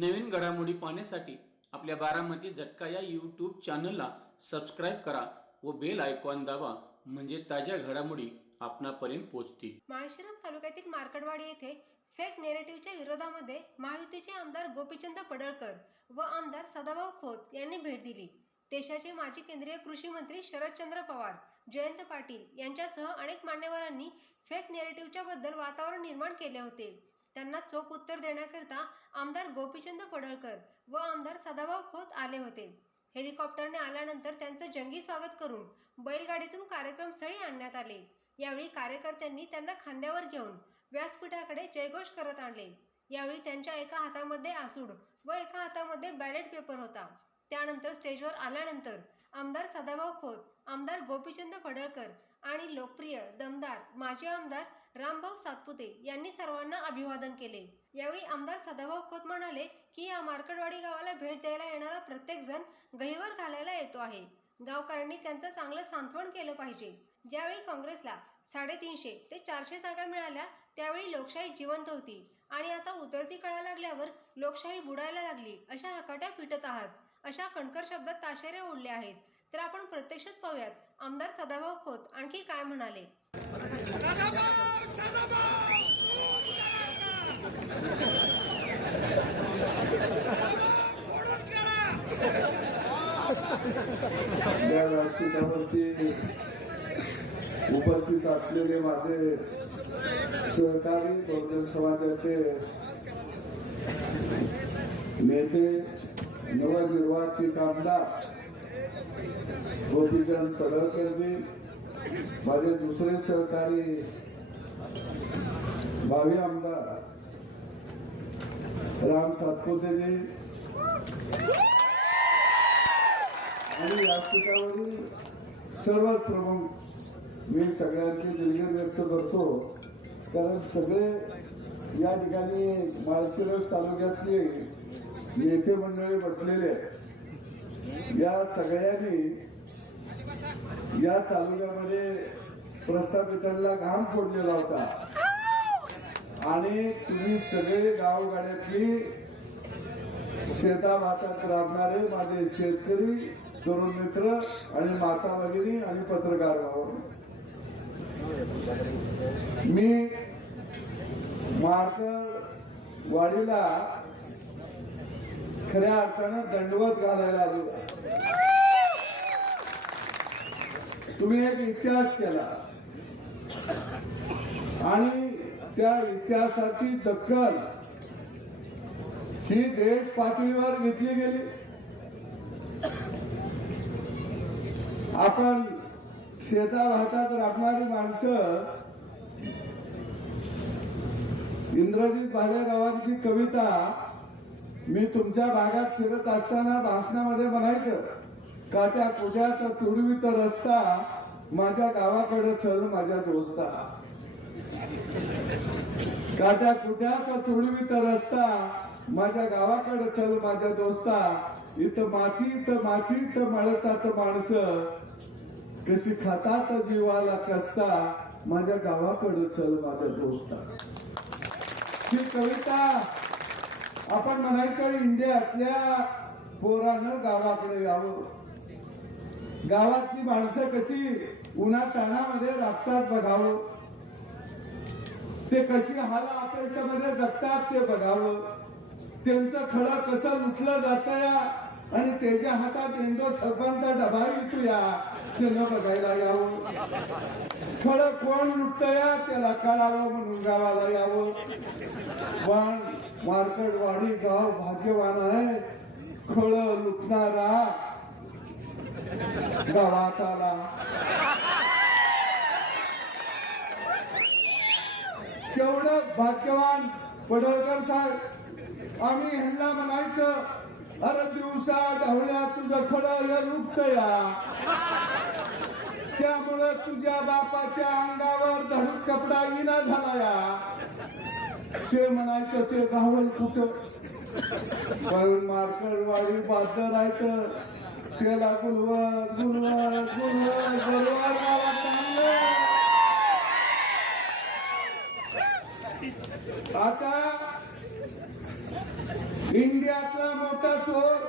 नवीन घडामोडी पाहण्यासाठी आपल्या बारामती झटका या यूट्यूब चॅनलला सबस्क्राईब करा व बेल आयकॉन दाबा, म्हणजे ताज्या घडामोडी आपणापर्यंत पोहोचतील। माळशिरस तालुक्यातील मार्कडवाडी येथे फेक नेरेटिव्हच्या विरोधामध्ये महायुतीचे आमदार गोपीचंद पडळकर व आमदार सदाभाऊ खोत यांनी भेट दिली। देशाचे माजी केंद्रीय कृषी मंत्री शरदचंद्र पवार, जयंत पाटील यांच्यासह अनेक मान्यवरांनी फेक नेरेटिव्हच्या बद्दल वातावरण निर्माण केले होते। त्यांना चोख उत्तर देण्याकरिता आमदार गोपीचंद पडळकर व आमदार सदाभाऊ खोत आले होते। हेलिकॉप्टरने आल्यानंतर त्यांचे जंगी स्वागत करून बैलगाडीतून कार्यक्रमस्थळी आणण्यात आले। यावेळी कार्यकर्त्यांनी त्यांना खांद्यावर घेऊन व्यासपीठाकडे जयघोष करत आणले। यावेळी त्यांच्या एका हातामध्ये आसूड व एका हातामध्ये बॅलेट पेपर होता। त्यानंतर स्टेजवर आल्यानंतर आमदार सदाभाऊ खोत, आमदार गोपीचंद पडळकर आणि लोकप्रिय दमदार माजी आमदार रामभाऊ सातपुते यांनी सर्वांना अभिवादन केले। यावेळी आमदार सदाभाऊ खोत म्हणाले की या मार्कडवाडी गावाला भेट द्यायला येणारा प्रत्येक जण गहिवर घालायला येतो आहे। गावकऱ्यांनी त्यांचं चांगलं सांत्वन केलं पाहिजे। ज्यावेळी काँग्रेसला 350 ते 400 जागा मिळाल्या त्यावेळी लोकशाही जिवंत होती आणि आता उतरती कळा लागल्यावर लोकशाही बुडायला लागली अशा हकाट्या पिटत आहात, अशा कणकर शब्दात ताशेरे ओढले आहेत। तर आपण प्रत्यक्षच पाहूयात आमदार सदाभाऊ खोत आणखी काय म्हणाले। या व्यासपीठावरती उपस्थित असलेले माझे सहकारी बहुजन समाजाचे नेते, नवनिर्वाचित आमदार गोपीचंद पडळकरजी, माझे दुसरे सहकारी भावी आमदार राम सातपुतेजी आणि व्यासपीठावरील सर्व प्रमुख, मी सगळ्यांचे दिलगिरी व्यक्त करतो, कारण सगळे या ठिकाणी माळशिरस तालुक्यातले नेते मंडळी बसलेले, या सगळ्यांनी या तालुक्यामध्ये प्रस्थापितांना घाम फोडलेला होता आणि तुम्ही सगळे गावगाड्यातली शेताभातात राबणारे माझे शेतकरी, तरुण मित्र आणि माता भगिनी आणि पत्रकार भाऊ, मी मार्कडवाडीला खऱ्या अर्थानं दंडवत घालायला आलो। तुम्ही एक इतिहास केला आणि त्या इतिहासाची दखल ही देश पातळीवर घेतली गेली। आपण शेताभातात राबणारी माणसं, इंद्रजित भालेरावांची कविता मी तुमच्या भागात फिरत असताना भाषणामध्ये म्हणायचं, काट्या कुट्याचा तुडवीत रस्ता, माझ्या गावाकडे चल माझ्या दोस्ता। काट्या कुट्याचा तुडवीत रस्ता, माझ्या गावाकडे चल माझ्या दोस्ता। इथं मातीत मळतात माणसं, कशी खातात जीवाला कसता, माझ्या गावाकडे चल माझ्या दोस्ता। ही कविता आपण म्हणायचं, इंडियातल्या पोरानं गावाकडे यावं, गावातली माणसं कशी उन्हा तानामध्ये राबतात बघावं, ते कशी हाला अपेष्टामध्ये जगतात ते बघावं, त्यांचं खळं कसं लुटलं जातं या आणि त्याच्या हातात एंडो सरपंचा डबा येतो या, ते न बघायला यावं। खळं कोण लुटतं या त्याला कळावं म्हणून गावाला यावं। पण मार्कडवाडी गाव भाग्यवान आहे, खळं लुटणारा गावात आला। केवढं भाग्यवान पडळकर साहेब। आम्ही ह्यांना म्हणायचं, अरे दिवसा ढवळ्या तुझं खळं लुटत या, त्यामुळे तुझ्या बापाच्या अंगावर धडक कपडा येणा झाला या। ते म्हणायचं ते गावल कुठं, पण मार्कडवाडी बादर आहेत, त्याला गुलवत आता इंडिया चोर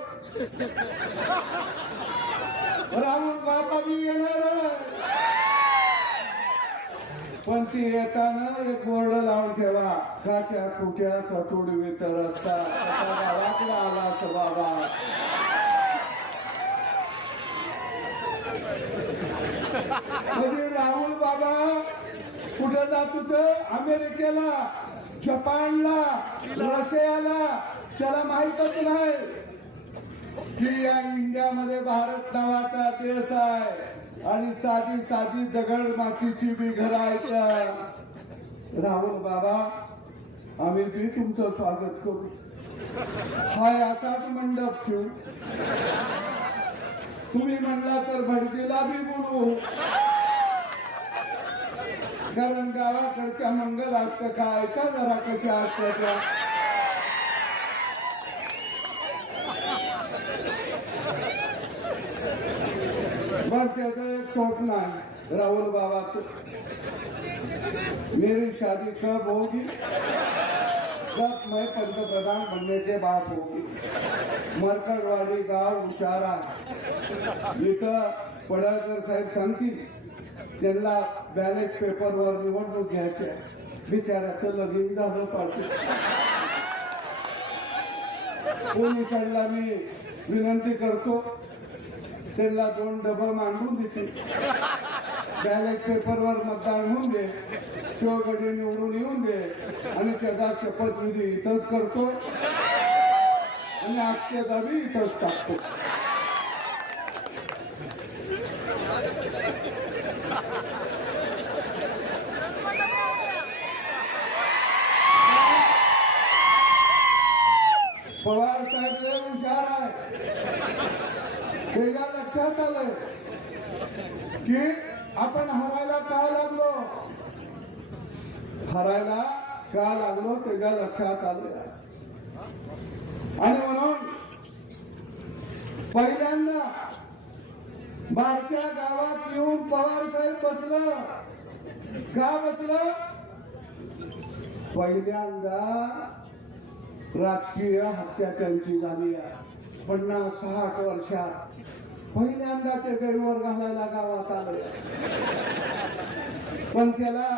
राहुल बाबा मी येणार आहे. पण ती येताना एक बोर्ड लावून ठेवा, काट्या कुट्या तुडवीत रस्ता गावाकडे आला बाबा. म्हणजे राहुल बाबा कुठे जात होत? अमेरिकेला, जपानला, रशियाला. त्याला माहितच नाही की या इंडियामध्ये भारत नावाचा देश आहे आणि साधी साधी दगड मातीची बी घर आहेत. राहुल बाबा आम्ही बी तुमचं स्वागत करू. हाय असाच मंडप ठेवू. तुम्ही म्हणला तर भटजीला बी बोलू. कारण गावाकडच्या मंगल अष्टका ऐका जरा कशा असतात त्या. बर त्याचं एक स्वप्न आहे राहुल बाबाचं. मेरी शादी कब होगी? जब मैं पंतप्रधान बनने के बाद होगी. मरकडवाडी गाव उशारा. इथं पडळकर साहेब सांगतील त्यांना बॅलेट पेपरवर निवडणूक घ्यायची. बिचाराचं लगीन झालं पाहिजे. पोलिसांना मी विनंती करतो त्यांना 2 डबं मांडून देते. बॅलेट पेपरवर मतदान होऊन दे, तो गडी निवडून येऊन दे आणि त्याचा शपथविधी इथंच करतो आणि अक्षता बी इथंच टाकतो. पवार साहेब लय हुशार आहे. त्याच्या लक्षात आलंय की आपण हरायला का लागलो. त्याच्या लक्षात आलंय आणि म्हणून पहिल्यांदा बारक्या गावात येऊन पवार साहेब बसलं. का बसलं? पहिल्यांदा राजकीय हत्या त्यांची झाली आहे 50-60 वर्षात. पहिल्यांदा ते गैरवर घालायला गावात आले. पण त्याला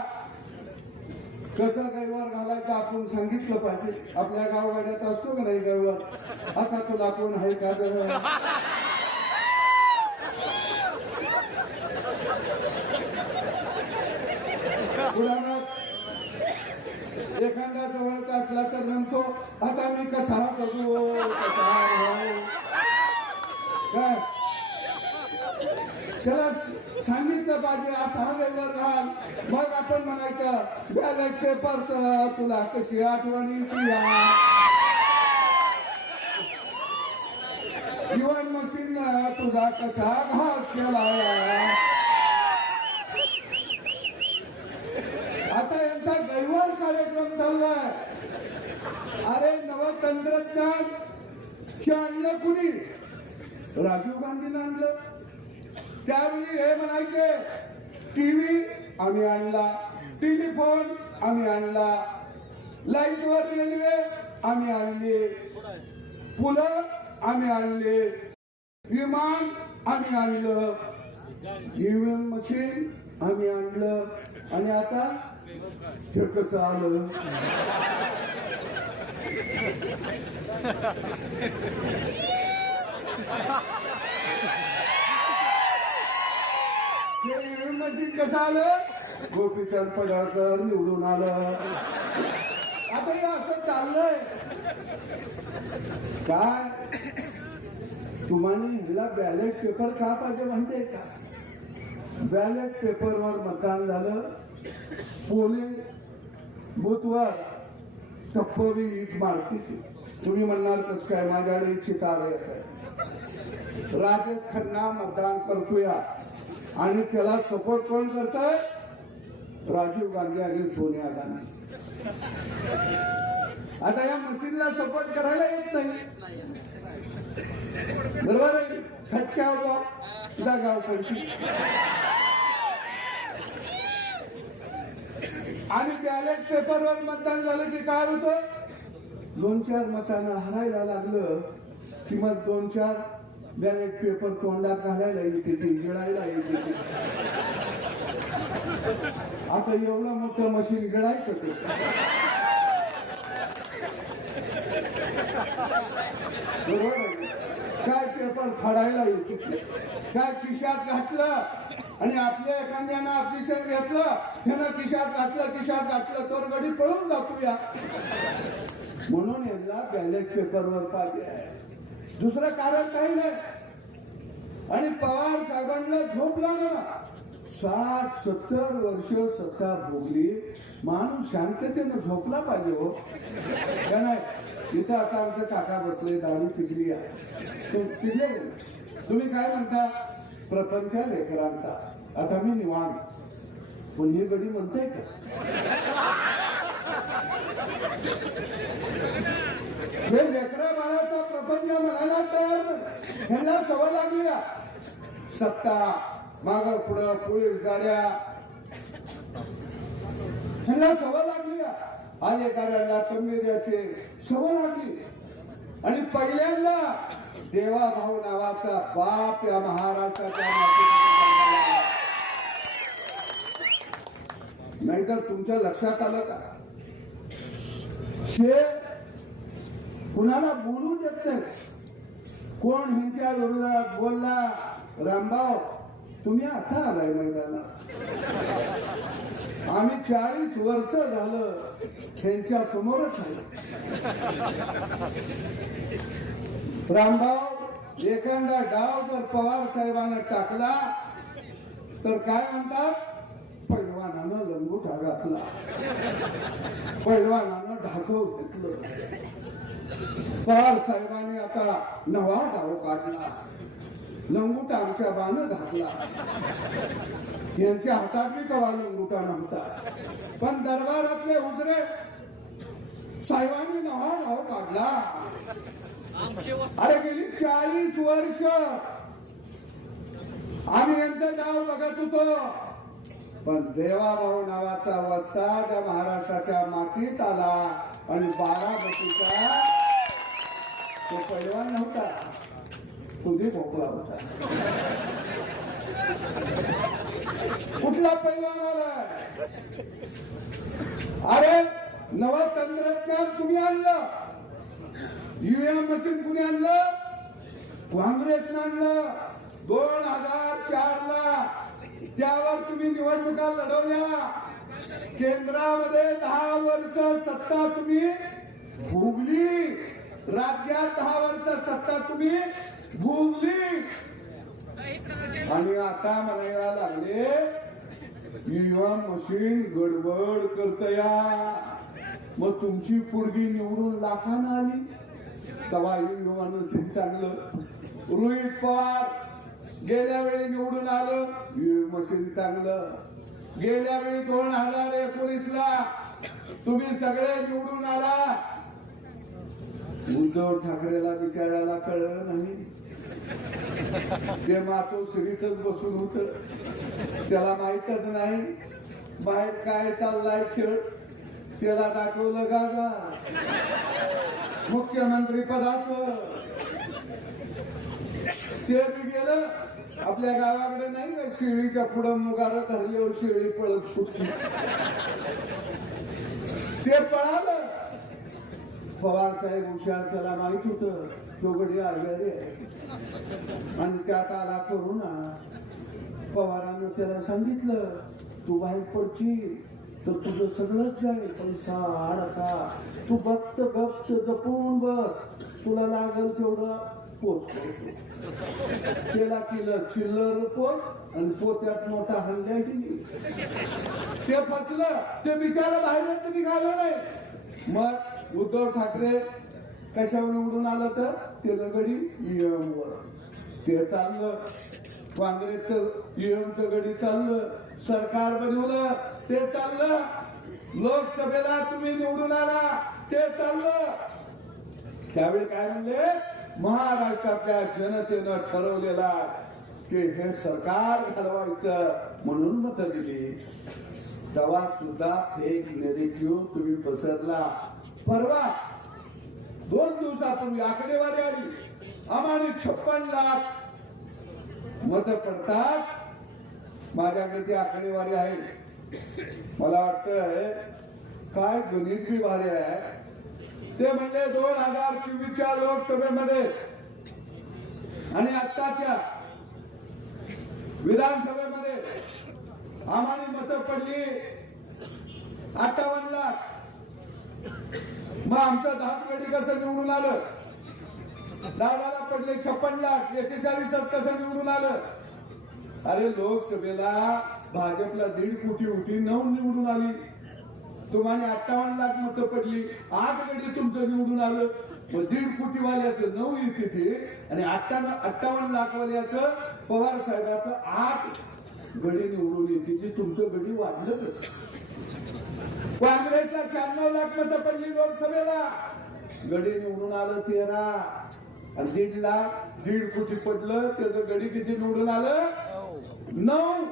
कसं गैरवर घालायचं आपण सांगितलं पाहिजे. आपल्या गावगाड्यात असतो का नाही गैरवर? आता तुला कोण आहे का? एखादा जवळचा असला तर म्हणतो आता मी कसा करू काय. त्याला सांगितलं पाहिजे असा गैरवर घाल. मग आपण म्हणायचं बॅलेट पेपरचं तुला कशी आठवण येते. इव्हन मशीन तुझा कसा घात केला. आता यांचा गैरवर कार्यक्रम चाललाय. अरे नवतंत्रज्ञान आणलं कुणी? राजीव गांधीनं आणलं. त्यावेळी हे म्हणायचे टीव्ही आम्ही आणला, टेलिफोन आम्ही आणला, लाईटवर रेल्वे आम्ही आणली, पुलं आम्ही आणले, विमान आम्ही आणलं, ईव्हीएम मशीन आम्ही आणलं. आणि आता हे कसं आलं? मशीन कसं आलं? गोपीचंद पडळकर निवडून आलं. आता हे असं चाललंय काय? तुम्हाला ह्याला बॅलेट पेपर का पाहिजे माहितीये का? बॅलेट पेपरवर मतदान झालं. पोलिंग बूथवर टप्पी हीच मारती. तुम्ही म्हणणार कसं काय? माझ्याकडे चितार आहे. राजेश खन्ना मतदान करतोया आणि त्याला सपोर्ट कोण करतोय? राजीव गांधी आणि सोनिया गांधी. आता या मशीनला सपोर्ट करायला येत नाही. बरोबर आहे? खटक्यावर गाव करती. आणि बॅलेट पेपरवर मतदान झालं की काय होतं? 2-4 मतांना हरायला लागलं किंमत 2-4 बॅलेट पेपर तोंडात घालायला येते ते गिळायला येते ते. आता एवढं मोठं मशीन गिळायचं ते बरोबर आहे. काय पेपर फाडायला येते ते. काय खिशात घातलं आणि आपल्या एखाद्यानं ऑब्जेक्शन घेतलं, त्यानं खिशात घातलं तर गडी पळून जातो या. म्हणून यांना बॅलेट पेपरवर पाहिजे आहे, दुसरं कारण काही नाही. आणि पवार साहेबांना झोप लागला. 60-70 वर्ष सत्ता भोगली, माणूस शांततेनं झोपला पाहिजे हो का नाही. इथं आता आमचे काका बसले, दाढी पिकली पिकले. तुम्ही काय म्हणता, प्रपंच लेकरांचा. आता मी निवांत, पण ही गडी म्हणते का हे लेकरा बाळाचा प्रपंच म्हणायला तयार नाही. ह्यांना सवय लागली सत्ता, माग पुढं पोलीस गाड्या, ह्यांना सवय लागली. अधिकाऱ्यांना तंबी द्यायची सवय लागली. आणि पहिल्यांदा देवाभाऊ नावाचा बाप या महाराष्ट्राच्या नाहीतर तुमच्या लक्षात आलं का, हे कुणाला बोलू देत नाही. कोण ह्यांच्या विरोधात बोलला, रामभाऊ तुम्ही आता आलाय मैदानात, आम्ही 40 वर्ष झालं त्यांच्या समोरच आहे. रामभाऊ एखादा डाव जर पवार साहेबांना टाकला तर काय म्हणतात, पैलवानानं लंगोटा घातला, पैलवानानं ढाकव घेतलं. पवार साहेबांनी आता नवा डाव काढला, लंगोटा आमच्या बाण घातला. यांच्या हातात मी कवा लंगोटा नव्हता, पण दरबारातले उजरे साहेबांनी नवा डाव काढला. अरे गेली 40 वर्ष आम्ही यांचा डाव बघत होतो, पण देवाभाऊ नावाचा वस्ता त्या महाराष्ट्राच्या मातीत आला आणि 12 बटीचा तो पैलवान नव्हता, तुझी भोपळा होता. कुठला पैलवान आला, अरे नव तंत्रज्ञान तुम्ही आणलं, ईव्हीएम मशीन कुणी आणलं, काँग्रेसनं आणलं. 2004 ला त्यावर तुम्ही निवडणुका लढवल्या, केंद्रामध्ये 10 वर्ष सत्ता तुम्ही भोगली, राज्यात 10 वर्ष सत्ता तुम्ही भोगली. आणि आता म्हणायला लागले ईव्हीएम मशीन गडबड करतया. मग तुमची पोरगी निवडून लाखानं आली, तेव्हा ईव्हीएम मशीन चांगलं. रोहित पवार गेल्या वेळी निवडून आलं, ईव्हीएम मशीन चांगलं. गेल्या वेळी 2019 ला तुम्ही सगळे निवडून आला. उद्धव ठाकरेला बिचारायला कळलं नाही, ते मातोश्रीतच बसून होत, त्याला माहीतच नाही बाहेर काय चाललाय खेळ. त्याला दाखवलं गागा मुख्यमंत्री पदाचं, ते बी गेलं. आपल्या गावाकडे नाही का शेळीच्या पुढं मुगार धरल्यावर शेळी पळत सुटली, ते पळालं. पवार साहेब हुशार, त्याला माहित होतं तो गडी आजारी आहे आणि त्यात आला करुणा. पवारांना त्याला सांगितलं तू बाहेर पडशील तर तुझं सगळंच जाईल, पैसा अडका, तू बघत गप्त जपून बस, तुला लागल तेवढं पोच. त्याला केलं चिल्लर पोच आणि पोत्यात मोठा हल्ल्या गेली. ते फसलं, ते बिचारा बाहेरच निघालं नाही. मग उद्धव ठाकरे कशावर निवडून आलं तर ते गडी ईव्हीएम वर, ते चाललं. काँग्रेसचं ईव्हीएमचं गडी चाललं, सरकार बनवलं ते चाललं. लोकसभेला तुम्ही निवडून आला ते चाललं. त्यावेळी काय म्हणले, महाराष्ट्रातल्या जनतेनं ठरवलेला की हे सरकार घालवायचं म्हणून मत दिली. तेव्हा सुद्धा फेक नेरेटिव्ह तुम्ही पसरला. परवा 2 दिवसापूर्वी आकडेवारी आली, आम्हाला 56 लाख मत पडतात। माझ्याकडे ती आकडेवारी आहे। मला वाटतं काय गणित बी भारी आहे। ते म्हणले 2024च्या लोकसभेमध्ये आणि आत्ताच्या विधानसभेमध्ये आम्हाला मत पडली 58 लाख। मग आमचं धाकगडी कसं निवडून आलं? दादाला पडले 56 लाख, 41 कसं निवडून आलं? अरे लोकसभेला भाजपला 1.5 कोटी होती, 9 निवडून आली। तुम्हाला 58 लाख मतं पडली, 8 गडी तुमचं निवडून आलं। मग 1.5 कोटी वाल्याचं 9 येते ते आणि 58 लाख वाल्याचं पवार साहेबाचं 8 गडी निवडून येते ते। तुमचं गडी वाढलं कसं? काँग्रेसला 96 लाख मतं पडली लोकसभेला, गडी निवडून आलं 13 आणि 1.5 लाख 1.5 कोटी पडलं, त्याचं गडी किती निवडून आलं? 9।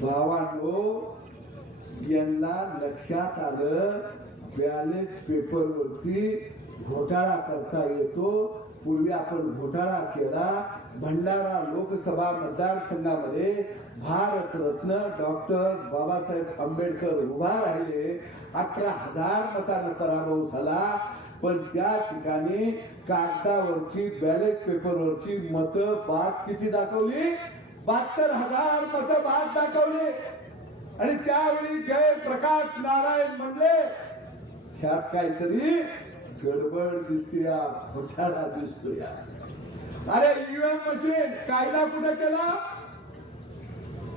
भावांनो, यांना लक्षात आलं बॅलेट पेपर वरती घोटाळा करता येतो। पूर्वी आपण घोटाळा केला। भंडारा लोकसभा मतदारसंघामध्ये भारतरत्न डॉक्टर बाबासाहेब आंबेडकर उभा राहिले, 11,000 मतांना पराभव झाला। पण त्या ठिकाणी कागदावरची बॅलेट पेपरवरची मतं बाद किती दाखवली? 72,000 मतं बाद दाखवली। आणि त्यावेळी जयप्रकाश नारायण म्हणले ह्यात काहीतरी गडबड दिसते, घोटाळा दिसतोय। अरे ईव्हीएम मशीन कायदा कुठे केला?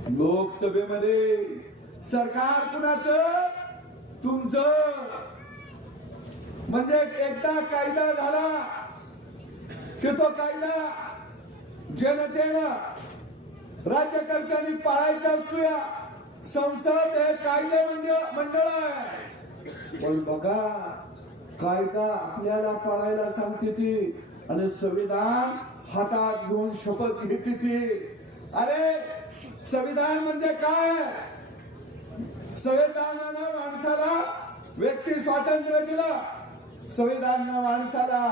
लोकसभेमध्ये। सरकार कुणाचं? तुमचं। म्हणजे एकदा कायदा झाला की तो कायदा जनतेनं राज्यकर्त्यांनी पाळायचा असतो। संसद हे कायदे मंडळ आहे। पण बघा, कायदा आपल्याला पाळायला सांगते ती आणि संविधान हातात घेऊन शपथ घेते ती। अरे संविधान म्हणजे काय? संविधानानं माणसाला व्यक्ती स्वातंत्र्य दिलं, संविधानानं माणसाला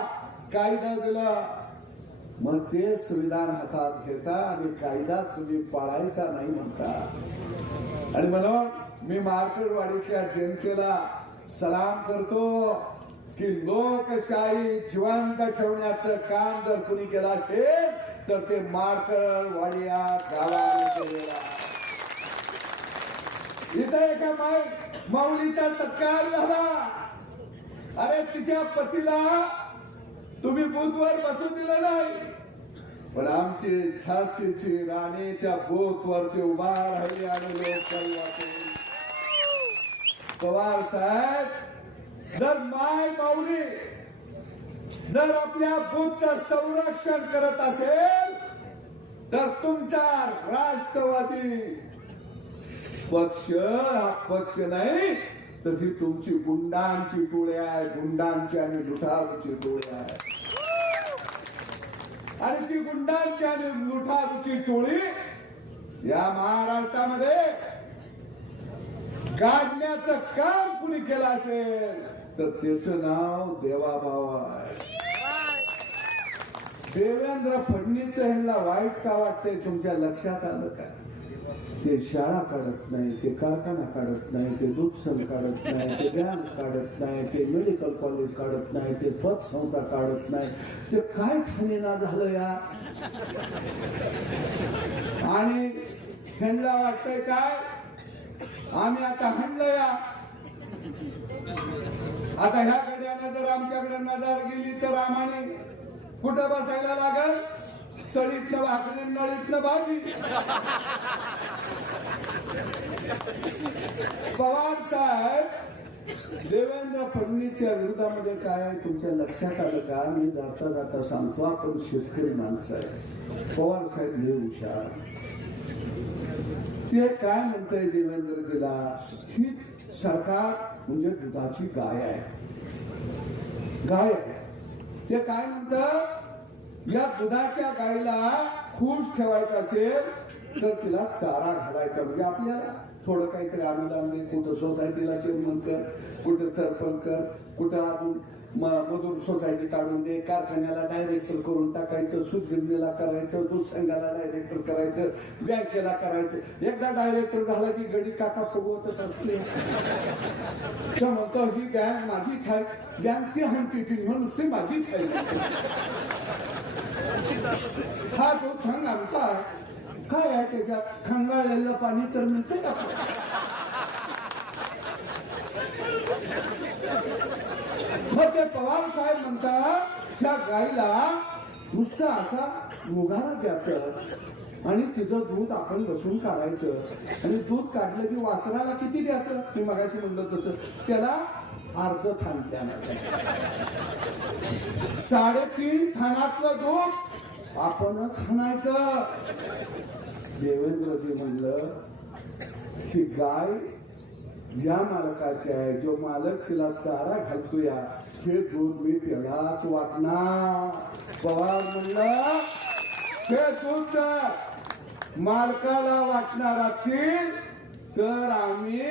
कायदा दिला। मग ते संविधान हातात घेता आणि कायदा तुम्ही पाळायचा नाही म्हणता। आणि म्हणून मी मार्कडवाडीच्या जनतेला सलाम करतो की लोकशाही जिवंत ठेवण्याचं काम जर कुणी केलं असेल तर ते मार्कडवाडी या गावाने केलेला। इथे एका माऊलीचा सत्कार झाला। अरे तिच्या पतीला तुम्ही बूथवर बसू दिलं नाही, पण आमची झाशीची राणी त्या बूथवरती उभा राहिली आणि लोकशाही वाचवली। पवार साहेब, जर माय माऊली जर आपल्या बूथचं संरक्षण करत असेल तर तुमचा राष्ट्रवादी पक्ष हा पक्ष नाही, तर ही तुमची गुंडांची टोळी आहे, गुंडांची आणि लुटारूची टोळी आहे। आणि ती गुंडांची आणि लुटारूची टोळी या महाराष्ट्रामध्ये काढण्याचं काम कुणी केलं असेल तर त्याचं नाव देवाभाऊ आहे। देवेंद्र फडणवीस यांना वाईट का वाटतंय तुमच्या लक्षात आलं का? ते शाळा काढत नाही, ते कारखाना काढत नाही, ते दूध संघ काढत नाही, ते बँक काढत नाही, ते मेडिकल कॉलेज काढत नाही, ते पतसंस्था काढत नाही, ते काय झालेना झालं या? आणि ह्यांना वाटतंय काय आम्ही आता हाणलं या? आता ह्या गड्यानं जर आमच्याकडे नजर गेली तर आम्हाला कुठं बसायला लागल? सळीतलं भाकरी, नळीतलं भाजी। पवार साहेब, देवेंद्र फडणवीसच्या विरोधामध्ये काय तुमच्या लक्षात आलं का? मी जाता जाता सांगतो, आपण शेतकरी माणसं आहे। पवार साहेब लय हुशार। ते काय म्हणतंय देवेंद्रजीला, ही सरकार म्हणजे दुधाची गाय आहे, गाय आहे। ते काय म्हणतं, या दुधाच्या गायीला खुश ठेवायचं असेल तर तिला चारा घालायचा, म्हणजे आपल्याला थोडं काहीतरी अनुदान दे, कुठं सोसायटीला चेअरमन कर, कुठं सरपंच कर, कुठं अजून मधून सोसायटी काढून दे, कारखान्याला डायरेक्टर करून टाकायचं, सूतगिरणीला करायचं, दूध संघाला डायरेक्टर करायचं, बँकेला करायचं. एकदा डायरेक्टर झाला की गडी काका फुगवतच असते. म्हणतो ही बँक माझीच आहे, बँक ती हाणती ती म्हणून नुसती माझीच आहे. हा दूध संघ आमचा काय आहे, त्याच्यात खंगाळलेलं पाणी तर मिळते का? मग ते पवार साहेब म्हणतात त्या गाईला नुसतं असा मुगारा द्यायचं आणि तिचं दूध आपण बसून काढायचं आणि दूध काढलं की वासराला किती द्यायचं, मी मगाशी म्हणलं तसं, त्याला अर्ध थान द्यायचं. 3.5 थानातलं दूध आपणच हाणायचं. देवेंद्रजी म्हणलं की गाय ज्या मालकाचे आहे, जो मालक तिला चारा घालतो या, हे दूध मी त्यालाच वाटणार. पवार म्हणलं हे दूध मालकाला वाटणार असतील तर आम्ही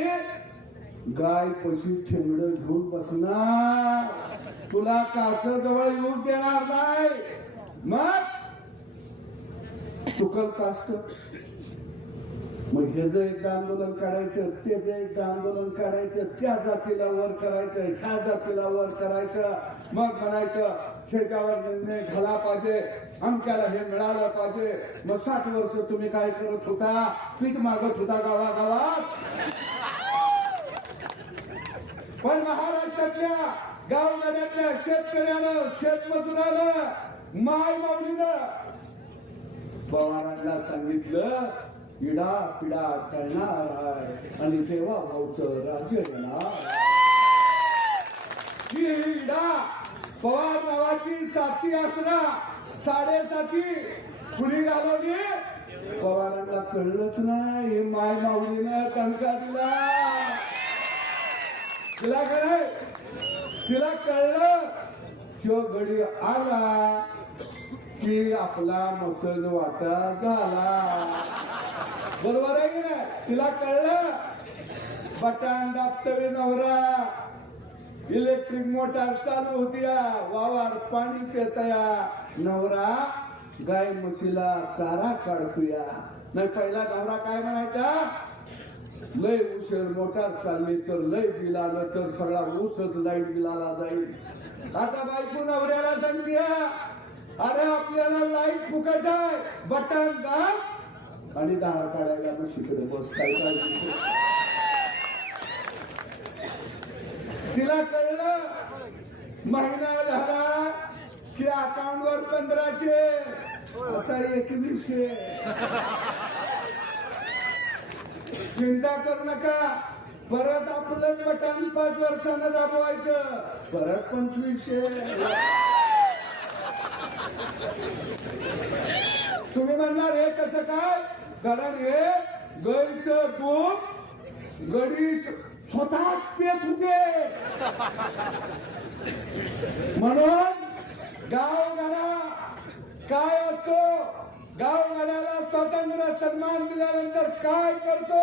गाय पशी ठेंगड घेऊन बसणार, तुला कास जवळ येऊ देणार नाही. मग सुकल कास्ट, मग ह्याचं एकदा आंदोलन काढायचं, त्याचं एकदा आंदोलन काढायचं, त्या जातीला वर करायचं, ह्या जातीला वर करायचं, मग म्हणायचं ह्याच्यावर निर्णय झाला पाहिजे, अमक्याला हे मिळालं पाहिजे. मग 60 वर्ष तुम्ही काय करत होता, पीठ मागत होता गावागावात. पण महाराष्ट्रातल्या गावगाड्यातल्या शेतकऱ्यानं, शेतमजुरानं, माय माऊलीनं पवारांना सांगितलं इडा पिडा करणार आहे आणि देवा भाऊचं राज्य येणार. ही इडा पवार नावाची साथी असणार, 7.5 कुणी घालवली, पवारांना कळलंच नाही. माय माऊलीनं दणका दिला, तिला काय, तिला कळलं किंवा गडी आला की आपला मसल वाटा झाला. बरोबर आहे की नाही? तिला कळलं बटन दाबतवे नवरा, इलेक्ट्रिक मोटार चालू होत्या, वावर पाणी पेतया, नवरा गाय म्हशीला चारा काढतोया. नाही पहिला नवरा काय म्हणायचा, लय उशीर मोटार चालली तर लय बिल आलं तर सगळा ऊसच लाईट बिलाला जाईल. आता बायको नवऱ्याला सांगते अरे आपल्याला लाईट फुकट आहे, बटन दाब आणि धार काढायला म्हशीकडे बस. काय काळजी, तिला कळलं महिना झाला की अकाउंट वर 1500, आता 2100. चिंता करू नका, परत आपलं बटन 5 वर्षानं दाबवायचं, परत 2500. तुम्ही म्हणणार हे कसं काय, कारण हे गाईचं दूध गडी स्वतः पेत होते म्हणून गावगाडा काय असतो, गावगाड्याला स्वातंत्र्य सन्मान दिल्यानंतर काय करतो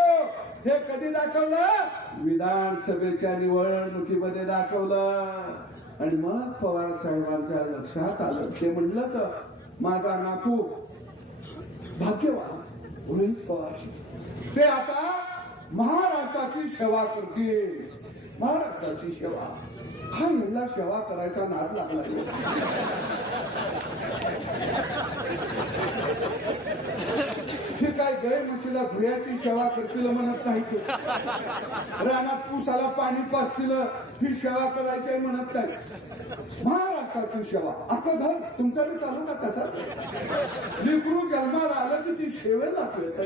हे कधी दाखवलं, विधानसभेच्या निवडणुकीमध्ये दाखवलं. आणि मग पवार साहेबांच्या लक्षात आलं, ते म्हणलं तर माझा नातू भाग्यवान होईल पवारची, ते आता महाराष्ट्राची सेवा करतील. महाराष्ट्राची सेवा, हा म्हणला सेवा करायचा नाद लागला. हे काय गाय म्हशीला धुयाची सेवा करतील म्हणत नाही, ते रानात ऊसाला पाणी पाजतील ही सेवा करायची म्हणत नाही. महाराष्ट्राची सेवा, अख्खं घर तुमचा बी तालुका कसा, लेकरू जन्माला आलं की ती सेवेलाच येत,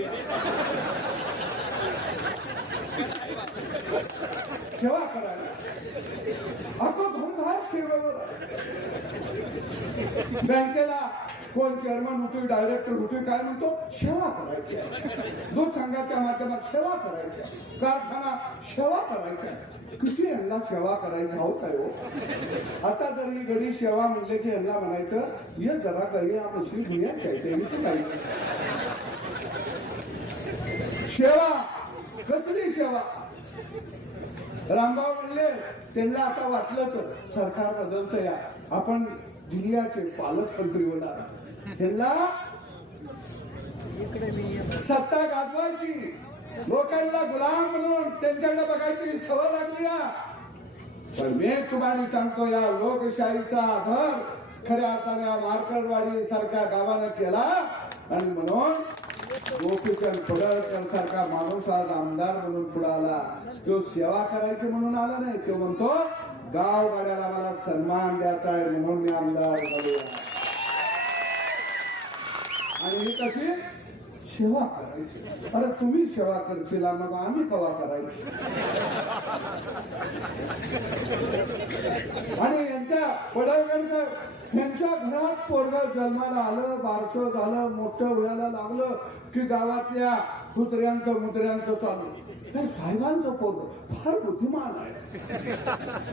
सेवा करायला अख्खं घर सेवेवर. बँकेला कोण चेअरमन होतोय, डायरेक्टर होतोय, काय म्हणतो, सेवा करायची आहे. दूध संघाच्या माध्यमात सेवा करायची, कारखाना सेवा करायचा. किती यांना सेवा करायची हौस आहे हो. आता जर ही गडी सेवा म्हणले की यांना म्हणायचं ये जरा काही म्हशी भुयाच्या काही सेवा कसली सेवा. रामभाऊ म्हणले त्यांना आता वाटलं तर सरकार बदलतं या, आपण जिल्ह्याचे पालकमंत्री होणार. त्यांना सत्ता गाजवायची, लोकांना गुलाम म्हणून त्यांच्याकडे बघायची सवय लागली या. पण मी तुम्हाला सांगतो या लोकशाहीचा आधार खऱ्या अर्थाने मार्कडवाडी सारख्या गावानं केला. आणि म्हणून गोपीचंद पडळकर सारखा माणूस आज आमदार म्हणून पुढे आला. तो सेवा करायची म्हणून आला नाही, तो म्हणतो गावगाड्याला मला सन्मान द्यायचा आहे म्हणून मी आमदार झालो. आणि ही कशी सेवा करायची. अरे तुम्ही सेवा करशील मग आम्ही कवा करायची. आणि यांच्या पडळकर यांच्या घरात पोरग जन्माला आलं, बारसं झालं, मोठं व्हायला लागलं की गावातल्या कुत्र्यांचं मुद्र्यांचं चालू. तर साहेबांचं पोरग फार बुद्धिमान आहे,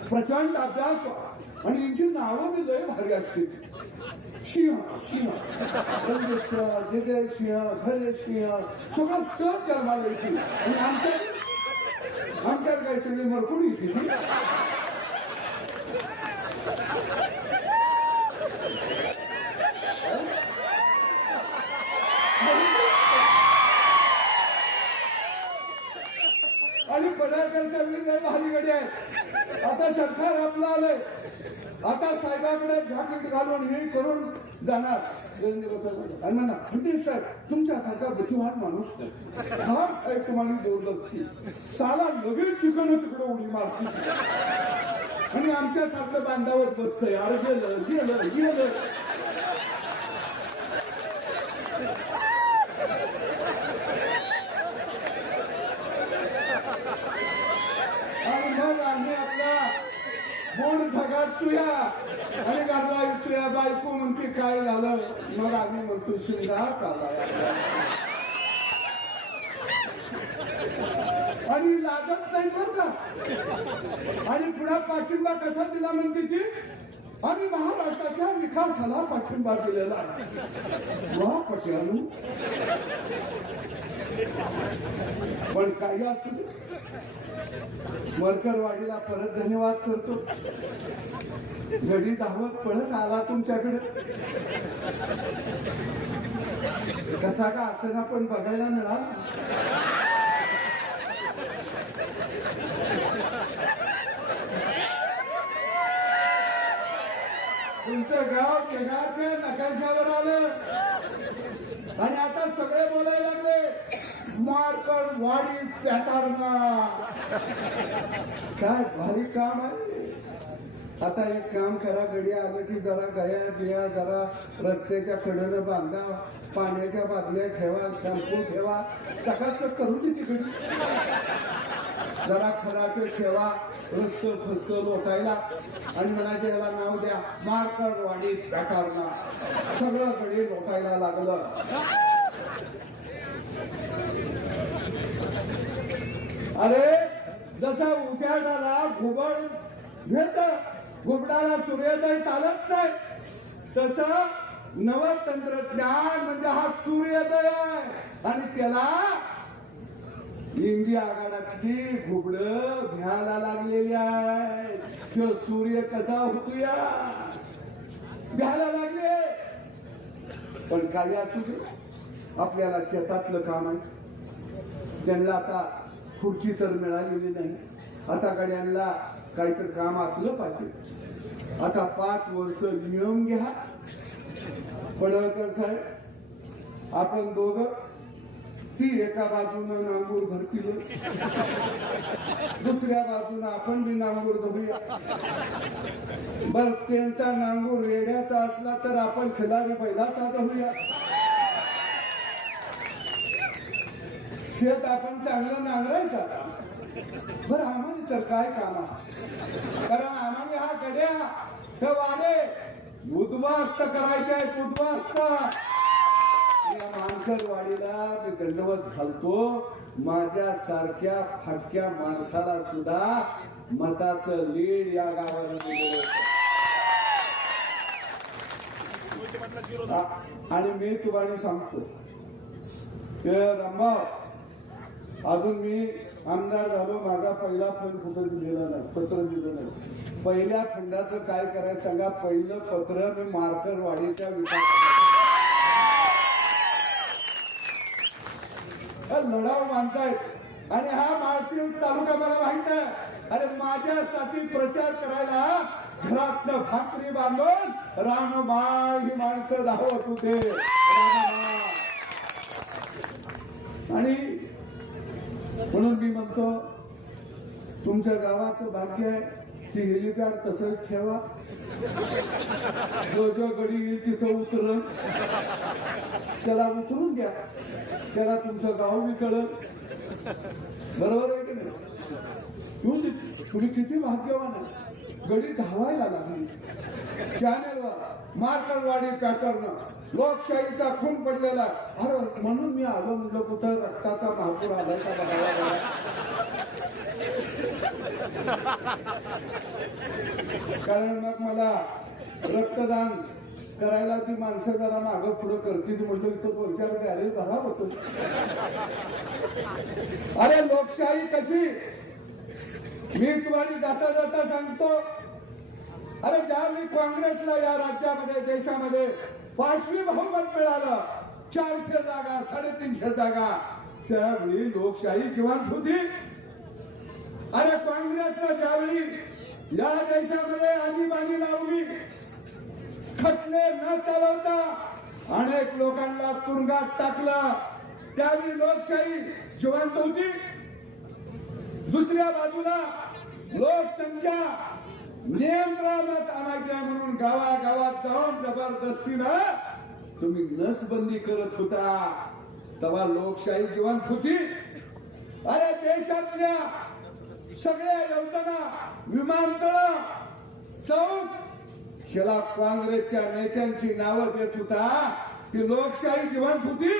प्रचंड अभ्यास, आणि यांची नावं बी लय भारी असतील. सिंह सिंह जगेश सिंह, घरेश सिंह, सगळं स्टोर जन्माला येतील. आणि आमच्या काही सगळी मरकुडी येते. आणि पडळकर साहेब लय भारी गडी आहे. आता सरकार आपलं आलंय, आता साहेबाकडे जॅकेट घालून हे करून जाणार. आणि म्हणा खंडीर साहेब तुमच्यासारखा बुद्धिवान माणूस नाही, फार साहेब तुम्हाला दोन साला लगेच चिकन तिकडे उडी मारती. आणि आमच्यासारखं बांधावत बसतंय. अरे गेलं गेलं गेलं. आणि मग आम्ही आपला बोर्ड झगाटतोया आणि घरला येतोया. बायको म्हणते काय झालं, मग आम्ही म्हणतो शिंगा चालला. आणि लाजत नाही बरं का. आणि पुन्हा पाठिंबा कसा दिला म्हणते ती, आम्ही महाराष्ट्राच्या विकासाला पाठिंबा दिलेला. वा पट्यानू. पण काही असू दे, मरकरवाडीला परत धन्यवाद करतो. घडी धावत पळत आला तुमच्याकडे. कसा का असं पण बघायला मिळाला. तुमचं गाव जगाच्या नकाशावर आलं. आणि आता सगळे बोलायला लागले मार्कडवाडी पॅटर्न. काय भारी काम आहे. आता एक काम करा, गडी आलं की जरा गया बिया जरा रस्त्याच्या कडेनं बांधा, पाण्याच्या बादल्या ठेवा, शॅम्पू ठेवा, चकाचक करू दे ती गडी. जरा खराटे ठेवा, रस्त फस्त लोटायला. आणि म्हणायचे याला नाव द्या मार्कडवाडी पॅटर्न. सगळं गडी लोटायला लागलं. अरे जसा उजाडाला घुबड भेट, घुबडाला सूर्योदय चालत नाही, तसं नवतंत्रज्ञान म्हणजे हा सूर्योदय आहे. आणि त्याला इंडिया आघाड्यातली घुबड भ्यायला लागलेली आहे. तो सूर्य कसा होतोया भ्यायला लागले. पण काही असू दे, आपल्याला शेतातलं काम आहे. त्यांना आता खुर्ची तर मिळालेली नाही. आता गाड्यांना काहीतरी काम असलं पाहिजे. आता 5 वर्ष नियम घ्या. पडळकर साहेब आपण दोघं, ती एका बाजूनं नांगूर धरतील, दुसऱ्या बाजूनं आपण बी नांगूर धरूया. बर त्यांचा नांगूर रेड्याचा असला तर आपण खिलारी बैलाचा धरूया. शेत आपण चांगलं नांगरायचं. बरं आम्हाला तर काय काम आहे, कारण आम्हाला हा गड्या हे वाडे उद्ध्वस्त करायचे आहेत. उद्ध्वस्त. या मानकरवाडीला मी दंडवत घालतो. माझ्या सारख्या फाटक्या माणसाला सुद्धा मताचं लीड या गावाला दिलं. आणि मी तुम्हाला सांगतो रामभाऊ, अजून मी आमदार झालो, माझा पहिला फंड कुठं दिलेला नाही, पत्र दिलं नाही. पहिल्या फंडाचं काय करायचं सांगा. पहिलं पत्र मी मार्करवाडीच्या विकासाला, लढाऊ माणसं आहेत आणि हा माळशिरस तालुका मला माहित आहे. अरे माझ्यासाठी प्रचार करायला घरातलं भाकरी बांधून राममाळ ही माणसं धावत होते. आणि म्हणून मी म्हणतो तुमच्या गावाचं भाग्य आहे की हेलिपॅड तसंच ठेवा. जो जो गडी येईल तिथं उतरल त्याला उतरून द्या, त्याला तुमचं गाव बी कळलं. बरोबर आहे की नाही. तुम्ही किती भाग्यवान आहे. गडी धावायला लागली चॅनलवर मार्करवाडी पॅटर्न, लोकशाहीचा खून पडलेला. अरे म्हणून मी आलो म्हटलं कुठं रक्ताचा महापूर आलाय का बघायला. कारण मग मला रक्तदान करायला ती माणसं जरा मागं पुढं करतील म्हणतो. इथं दोन चार बॅरेल भरा होतो. अरे लोकशाही कशी मी तुम्हाला जाता जाता सांगतो. अरे ज्यावेळी काँग्रेसला या राज्यामध्ये देशामध्ये 5वी बहुमत मिळालं, 400 जागा 350 जागा, त्यावेळी लोकशाही जिवंत होती. अरे काँग्रेसला ज्यावेळी या देशामध्ये आणीबाणी लावली, खटले न चालवता अनेक लोकांना तुरुंगात टाकलं, त्यावेळी लोकशाही जिवंत होती. दुसऱ्या बाजूला लोकसंख्या नियंत्रणात आणायची म्हणून गावागावात जाऊन जबरदस्तीनं तुम्ही नसबंदी करत होता, तेव्हा लोकशाही जिवंत होती. अरे देशातल्या सगळ्या योजना, विमानतळ, चौक ह्याला काँग्रेसच्या नेत्यांची नावं देत होता की लोकशाही जिवंत होती.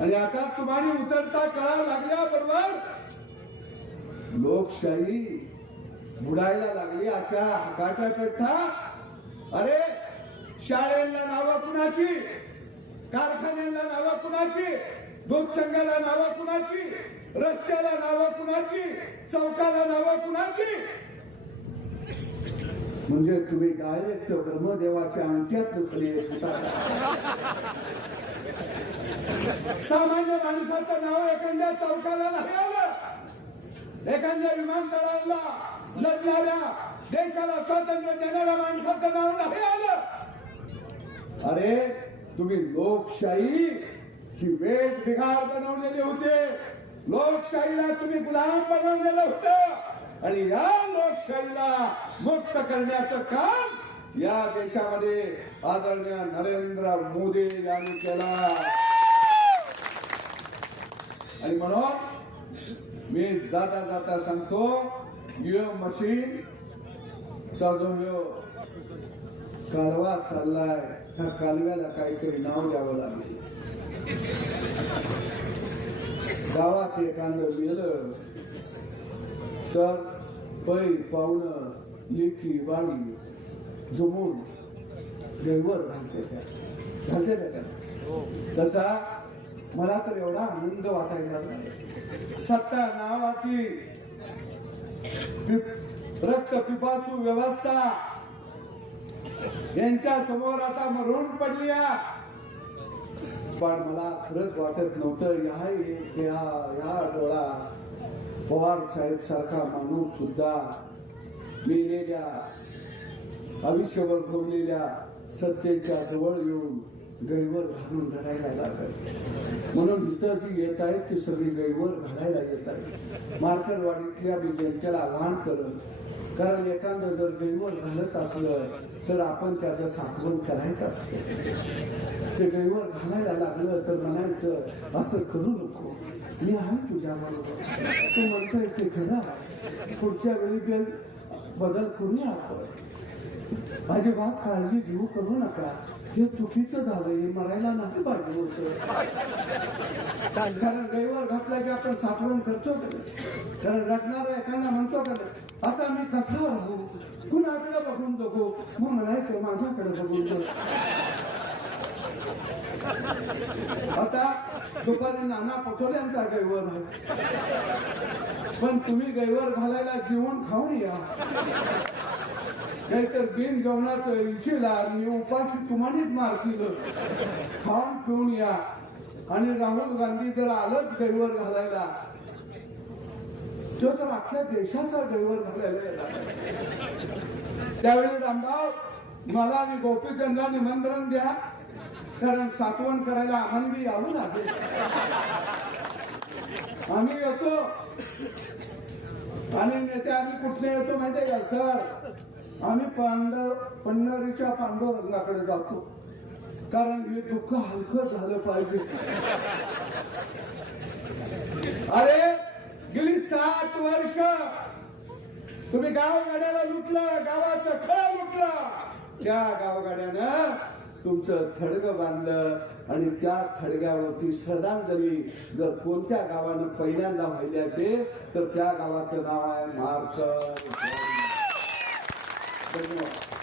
आणि आता तुम्हाला उतरता कळा लागल्याबरोबर लोकशाही बुडायला लागली अशा हकाट्या करता. अरे शाळेला नावं कुणाची, कारखान्याला नावं कुणाची, दूध संघाला नावं कुणाची, रस्त्याला नावं कुणाची, चौकाला नावं कुणाची. म्हणजे तुम्ही डायरेक्ट ब्रह्मदेवाच्या अंगठ्यात खाली येत होता. सामान्य माणसाचं नाव एखाद्या चौकाला नाही आलं, एखाद्या विमानतळाला लढणाऱ्या, देशाला स्वातंत्र्य देणाऱ्या माणसाचं नाव नाही आलं. अरे तुम्ही लोकशाही ही वेठ बिघार बनवलेले होते, लोकशाहीला तुम्ही गुलाम बनवलेलं होतं आणि या लोकशाहीला मुक्त करण्याचं काम या देशामध्ये आदरणीय नरेंद्र मोदी यांनी केला. आणि म्हणून मी जाता जाता सांगतो, मशीन चा जो कालवा चाललाय, ह्या कालव्याला काहीतरी नाव द्यावं लागेल. गावात एखादं गेलं तर पै पाहुणं लेकी बाळी जमून देवर घालते त्या. तसा मला तर एवढा आनंद वाटायला लागला. सत्ता नावाची रक्त पिपासू व्यवस्था यांच्या समोर आता मरून पडली. पण मला खरंच वाटत नव्हतं या डोळा पवार साहेब सारखा माणूस सुद्धा मेलेल्या, आयुष्यभर भोगलेल्या सत्तेच्या जवळ येऊन गैवर घालून घडायला लागत. म्हणून इथं जी येत आहेत ती सगळी गैवर घालायला येत आहेत. मार्करवाडीतल्या मी जनतेला आव्हान करत, कारण एखादं जर गैवर घालत असलं तर आपण त्याचं साठवण करायचं असतं. ते गैवर घालायला लागलं तर म्हणायचं असं करू नको, मी आहे तुझ्या बरोबर, तू म्हणतोय ते खरं, पुढच्या वेळी बदल करूया आपण, अजिबात काळजी घेऊ करू नका. हे चुकीचं झालं, हे मरायला नाही पाहिजे होतं. कारण गैवर घातला की आपण साठवण करतो का? कारण रटणारा एखादा म्हणतो का आता मी कसा राहू, कुणाकडे बघून जगू, मग म्हणायचं माझ्याकडे बघून जगू. आता दुपारी नाना पटोल्यांचा गैवर आहे, पण तुम्ही गैवर घालायला जेवण खाऊन या, नाहीतर बिन जेवणाचं इच्छेला आणि उपाशी तुम्हानीच मारतील. खाऊन पिऊन या. आणि राहुल गांधी जर आलंच गैवर घालायला, तो तर अख्ख्या देशाचा गैवर घालायला येणार. त्यावेळी रामभाऊ मला आणि गोपीचंदला निमंत्रण द्या, कारण सातवण करायला आम्हाला बी यावं लागेल. आम्ही येतो. आणि नेते आम्ही कुठले येतो माहितीये का सर? आम्ही पंढरीच्या पांडुरंगाकडे जातो, कारण हे दुःख हलकं झालं पाहिजे. अरे गेली 7 वर्ष तुम्ही गावगाड्याला लुटलं, गावाचं खळं लुटलं. त्या गावगाड्यानं तुमचं थडगं बांधलं आणि त्या थडग्यावरती श्रद्धांजली जर कोणत्या गावानं पहिल्यांदा व्हायली असेल तर त्या गावाचं नाव आहे मार्कड. धन्यवाद.